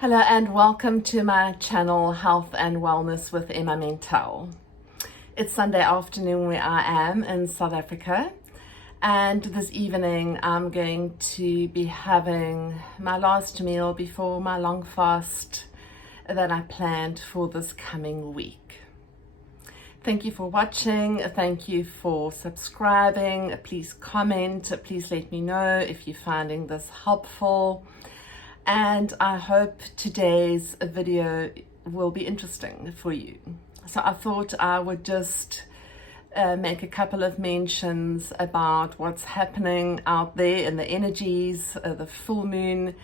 Hello and welcome to my channel Health and Wellness with Emma Mentel. It's Sunday afternoon where I am in South Africa, and this evening I'm going to be having my last meal before my long fast that I planned for this coming week. Thank you for watching, thank you for subscribing, please comment, please let me know if you're finding this helpful. And I hope today's video will be interesting for you. So I thought I would just make a couple of mentions about what's happening out there in the energies, the full moon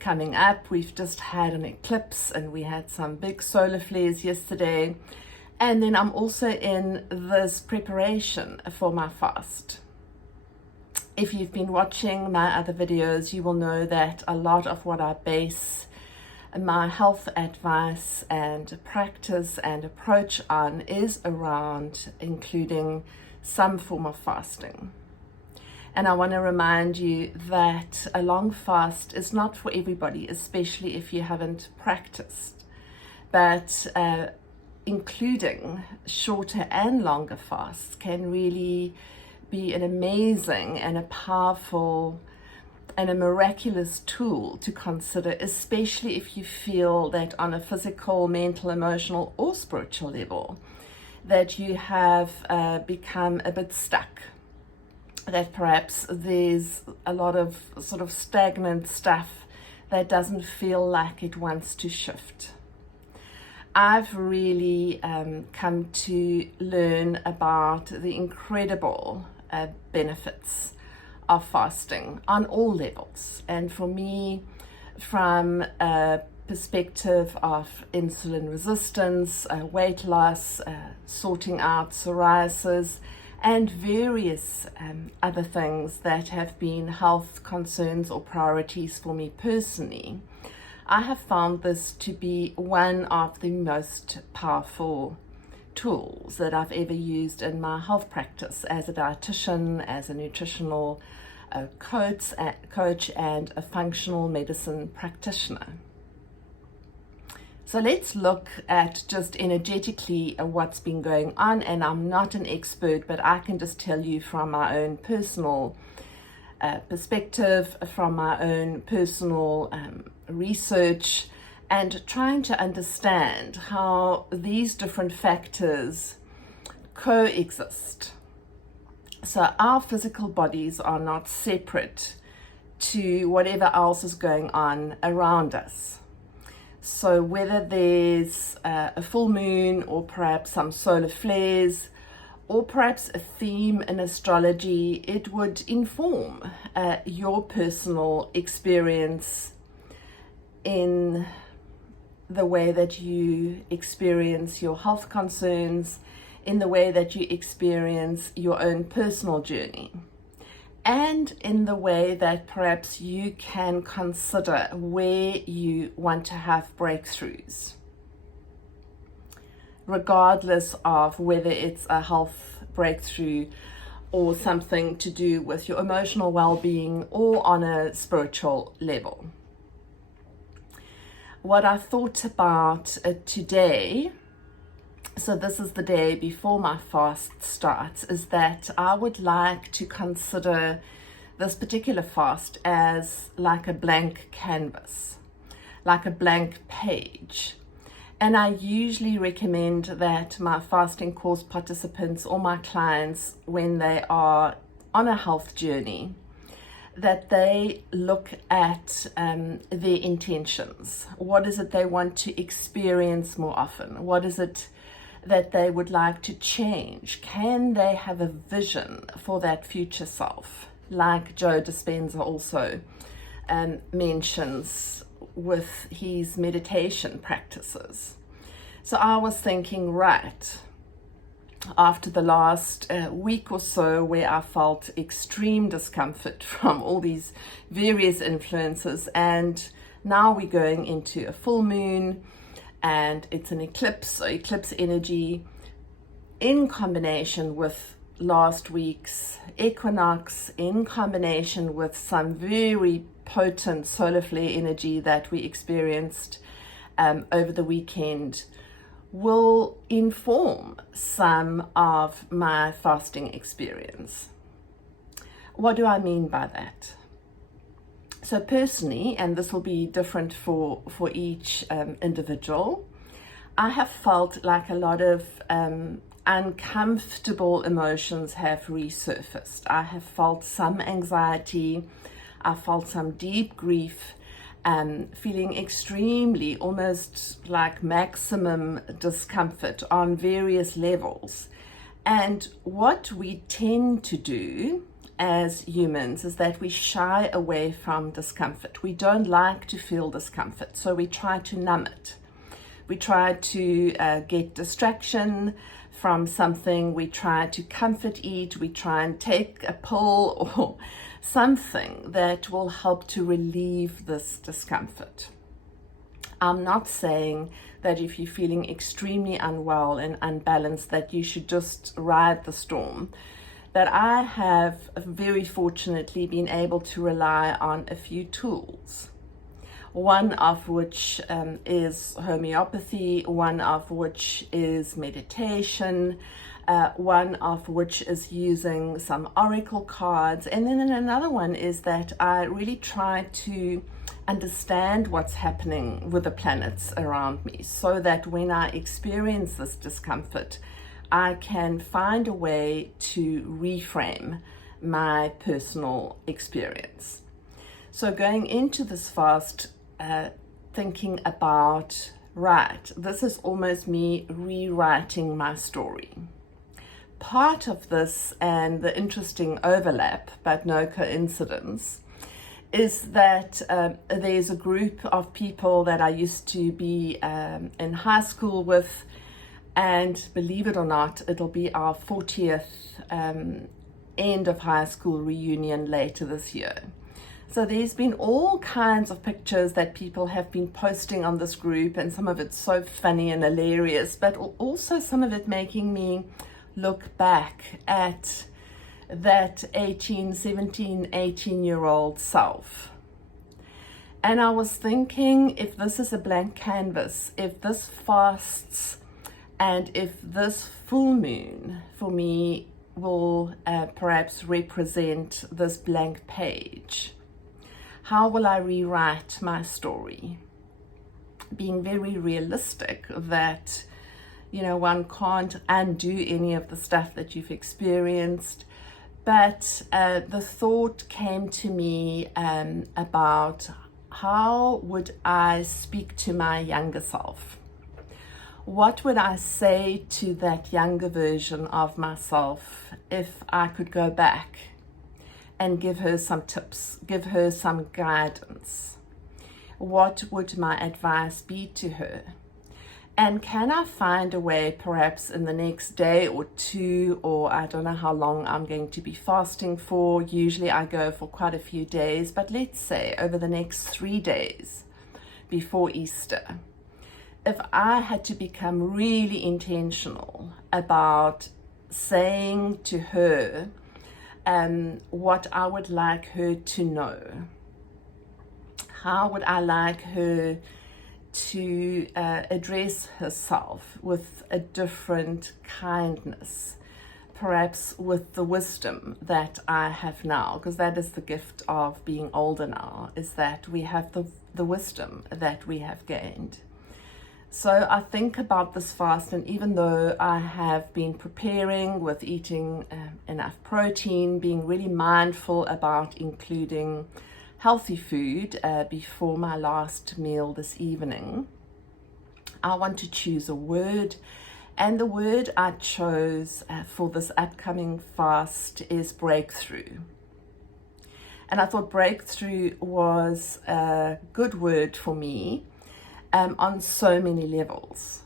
coming up. We've just had an eclipse and we had some big solar flares yesterday. And then I'm also in this preparation for my fast. If you've been watching my other videos, you will know that a lot of what I base my health advice and practice and approach on is around including some form of fasting. And I want to remind you that a long fast is not for everybody, especially if you haven't practiced. But including shorter and longer fasts can really be an amazing and a powerful and a miraculous tool to consider, especially if you feel that on a physical, mental, emotional, or spiritual level that you have become a bit stuck, that perhaps there's a lot of sort of stagnant stuff that doesn't feel like it wants to shift. I've really come to learn about the incredible benefits of fasting on all levels. And for me, from a perspective of insulin resistance, weight loss, sorting out psoriasis, and various other things that have been health concerns or priorities for me personally, I have found this to be one of the most powerful tools that I've ever used in my health practice as a dietitian, as a nutritional coach, and a functional medicine practitioner. So let's look at just energetically what's been going on. And I'm not an expert, but I can just tell you from my own personal perspective, from my own personal research, and trying to understand how these different factors coexist. So our physical bodies are not separate to whatever else is going on around us. So whether there's a full moon or perhaps some solar flares or perhaps a theme in astrology, it would inform your personal experience in the way that you experience your health concerns, in the way that you experience your own personal journey, and in the way that perhaps you can consider where you want to have breakthroughs, regardless of whether it's a health breakthrough or something to do with your emotional well-being or on a spiritual level. What I thought about today, so this is the day before my fast starts, is that I would like to consider this particular fast as like a blank canvas, like a blank page. And I usually recommend that my fasting course participants or my clients, when they are on a health journey, that they look at their intentions. What is it they want to experience more often? What is it that they would like to change? Can they have a vision for that future self? Like Joe Dispenza also mentions with his meditation practices. So I was thinking, right, after the last week or so where I felt extreme discomfort from all these various influences, and now we're going into a full moon and it's an eclipse, so eclipse energy in combination with last week's equinox, in combination with some very potent solar flare energy that we experienced over the weekend will inform some of my fasting experience. What do I mean by that? So personally, and this will be different for each individual, I have felt like a lot of uncomfortable emotions have resurfaced. I have felt some anxiety, I felt some deep grief, feeling extremely, almost like maximum discomfort on various levels. And what we tend to do as humans is that we shy away from discomfort. We don't like to feel discomfort, so we try to numb it. We try to get distraction from something, we try to comfort eat, we try and take a pill or something that will help to relieve this discomfort. I'm not saying that if you're feeling extremely unwell and unbalanced that you should just ride the storm, but I have very fortunately been able to rely on a few tools. One of which is homeopathy, one of which is meditation, one of which is using some oracle cards, and then another one is that I really try to understand what's happening with the planets around me, so that when I experience this discomfort, I can find a way to reframe my personal experience. So going into this fast, thinking about, right, this is almost me rewriting my story. Part of this, and the interesting overlap, but no coincidence, is that there's a group of people that I used to be in high school with, and believe it or not, it'll be our 40th end of high school reunion later this year. So there's been all kinds of pictures that people have been posting on this group, and some of it's so funny and hilarious, but also some of it making me look back at that 17, 18-year-old self. And I was thinking, if this is a blank canvas, if this fasts, and if this full moon for me will perhaps represent this blank page, how will I rewrite my story? Being very realistic that, one can't undo any of the stuff that you've experienced. But the thought came to me about how would I speak to my younger self? What would I say to that younger version of myself if I could go back and give her some tips, give her some guidance? What would my advice be to her? And can I find a way, perhaps in the next day or two, or I don't know how long I'm going to be fasting for. Usually I go for quite a few days, but let's say over the next 3 days before Easter, if I had to become really intentional about saying to her what I would like her to know, how would I like her to address herself with a different kindness, perhaps with the wisdom that I have now, because that is the gift of being older now, is that we have the wisdom that we have gained. So I think about this fast, and even though I have been preparing with eating enough protein, being really mindful about including healthy food before my last meal this evening, I want to choose a word, and the word I chose for this upcoming fast is breakthrough. And I thought breakthrough was a good word for me on so many levels.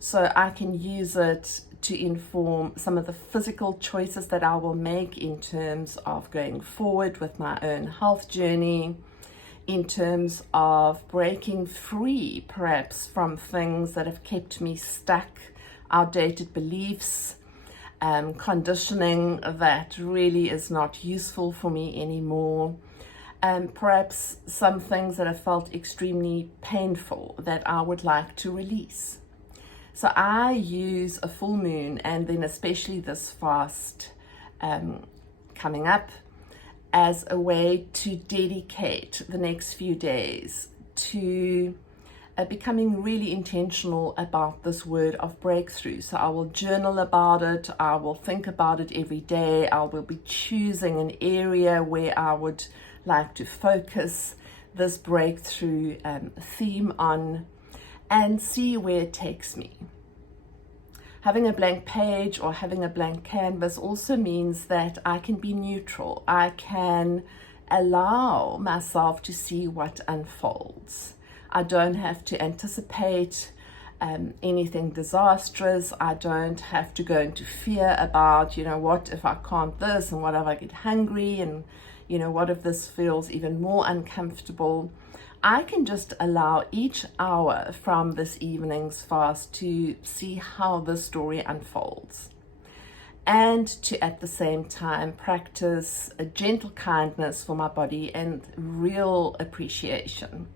So I can use it to inform some of the physical choices that I will make in terms of going forward with my own health journey, in terms of breaking free perhaps from things that have kept me stuck, outdated beliefs, conditioning that really is not useful for me anymore. perhaps some things that have felt extremely painful that I would like to release. So I use a full moon, and then especially this fast coming up, as a way to dedicate the next few days to becoming really intentional about this word of breakthrough. So I will journal about it, I will think about it every day, I will be choosing an area where I would like to focus this breakthrough theme on, and see where it takes me. Having a blank page or having a blank canvas also means that I can be neutral. I can allow myself to see what unfolds. I don't have to anticipate anything disastrous. I don't have to go into fear about, what if I can't this, and what if I get hungry, and what if this feels even more uncomfortable. I can just allow each hour from this evening's fast to see how the story unfolds, and to at the same time practice a gentle kindness for my body and real appreciation.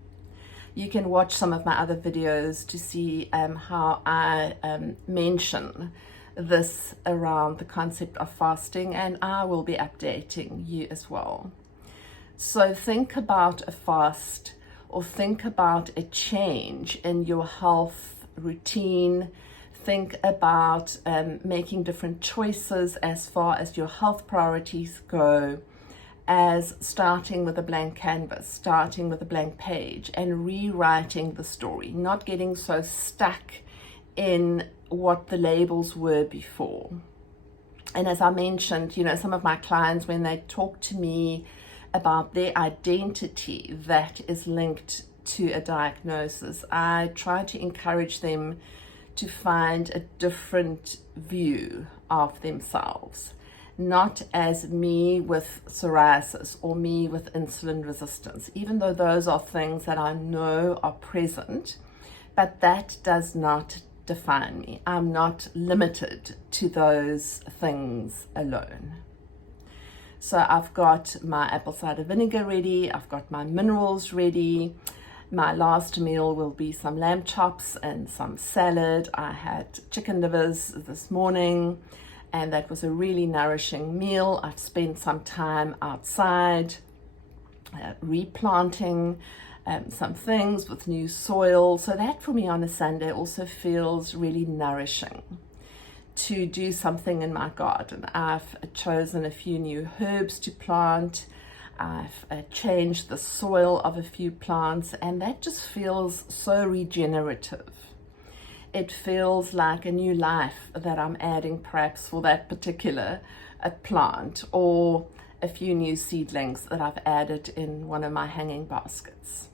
You can watch some of my other videos to see how I mention this around the concept of fasting, and I will be updating you as well. So think about a fast, or think about a change in your health routine. Think about making different choices as far as your health priorities go, as starting with a blank canvas, starting with a blank page, and rewriting the story, not getting so stuck in what the labels were before. And as I mentioned, some of my clients, when they talk to me about their identity that is linked to a diagnosis, I try to encourage them to find a different view of themselves, not as me with psoriasis or me with insulin resistance, even though those are things that I know are present, but that does not define me. I'm not limited to those things alone. So I've got my apple cider vinegar ready, I've got my minerals ready. My last meal will be some lamb chops and some salad. I had chicken livers this morning, and that was a really nourishing meal. I've spent some time outside replanting some things with new soil. So that for me on a Sunday also feels really nourishing, to do something in my garden. I've chosen a few new herbs to plant. I've changed the soil of a few plants, and that just feels so regenerative. It feels like a new life that I'm adding perhaps for that particular plant, or a few new seedlings that I've added in one of my hanging baskets.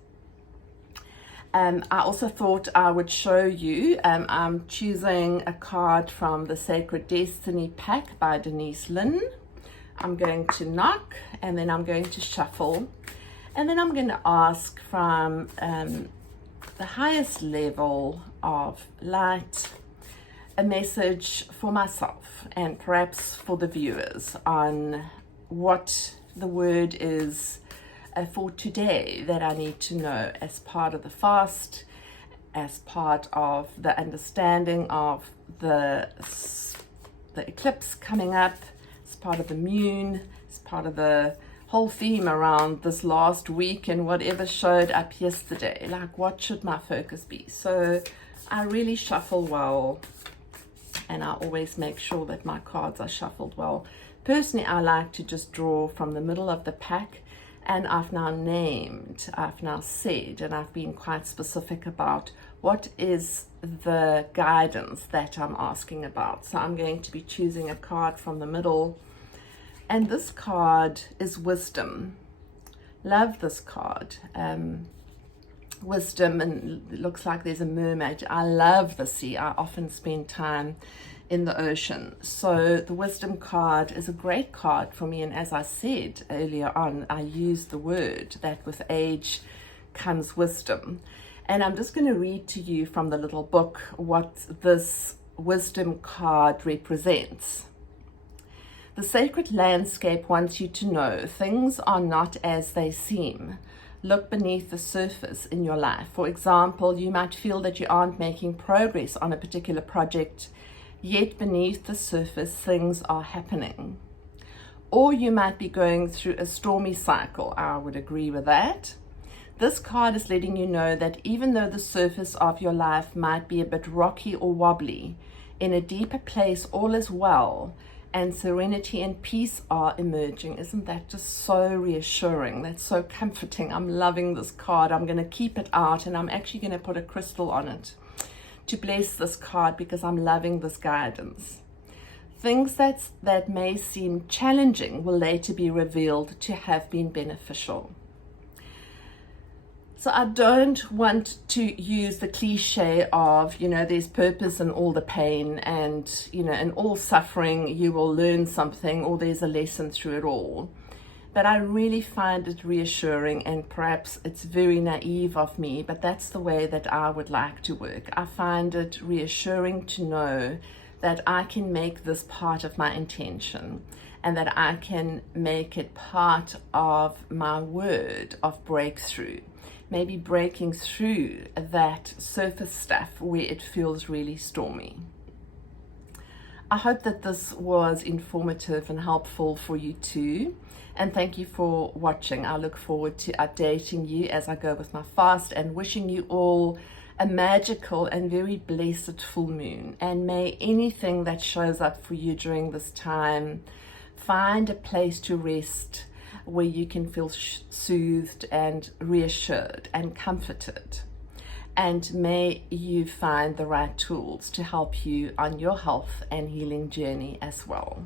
I also thought I would show you, I'm choosing a card from the Sacred Destiny pack by Denise, Linn. I'm going to knock, and then I'm going to shuffle, and then I'm going to ask from the highest level of light a message for myself, and perhaps for the viewers, on what the word is for today that I need to know as part of the fast, as part of the understanding of the eclipse coming up, as part of the moon, as part of the whole theme around this last week and whatever showed up yesterday. Like, what should my focus be? So I really shuffle well, and I always make sure that my cards are shuffled well. Personally, I like to just draw from the middle of the pack, and I've now named, I've now said, and I've been quite specific about what is the guidance that I'm asking about. So I'm going to be choosing a card from the middle, and this card is wisdom. Love this card. Wisdom, and it looks like there's a mermaid. I love the sea. I often spend time in the ocean. So the wisdom card is a great card for me, and as I said earlier on, I use the word that with age comes wisdom. And I'm just going to read to you from the little book what this wisdom card represents. The sacred landscape wants you to know things are not as they seem. Look beneath the surface in your life. For example, you might feel that you aren't making progress on a particular project, yet beneath the surface things are happening. Or you might be going through a stormy cycle. I would agree with that. This card is letting you know that even though the surface of your life might be a bit rocky or wobbly, in a deeper place all is well, and serenity and peace are emerging. Isn't that just so reassuring? That's so comforting. I'm loving this card. I'm going to keep it out, and I'm actually going to put a crystal on it to bless this card because I'm loving this guidance. Things that may seem challenging will later be revealed to have been beneficial. So I don't want to use the cliche of, there's purpose in all the pain, and, in all suffering you will learn something, or there's a lesson through it all. But I really find it reassuring, and perhaps it's very naive of me, but that's the way that I would like to work. I find it reassuring to know that I can make this part of my intention, and that I can make it part of my word of breakthrough. Maybe breaking through that surface stuff where it feels really stormy. I hope that this was informative and helpful for you too. And thank you for watching. I look forward to updating you as I go with my fast, and wishing you all a magical and very blessed full moon. And may anything that shows up for you during this time find a place to rest, where you can feel soothed and reassured and comforted. And may you find the right tools to help you on your health and healing journey as well.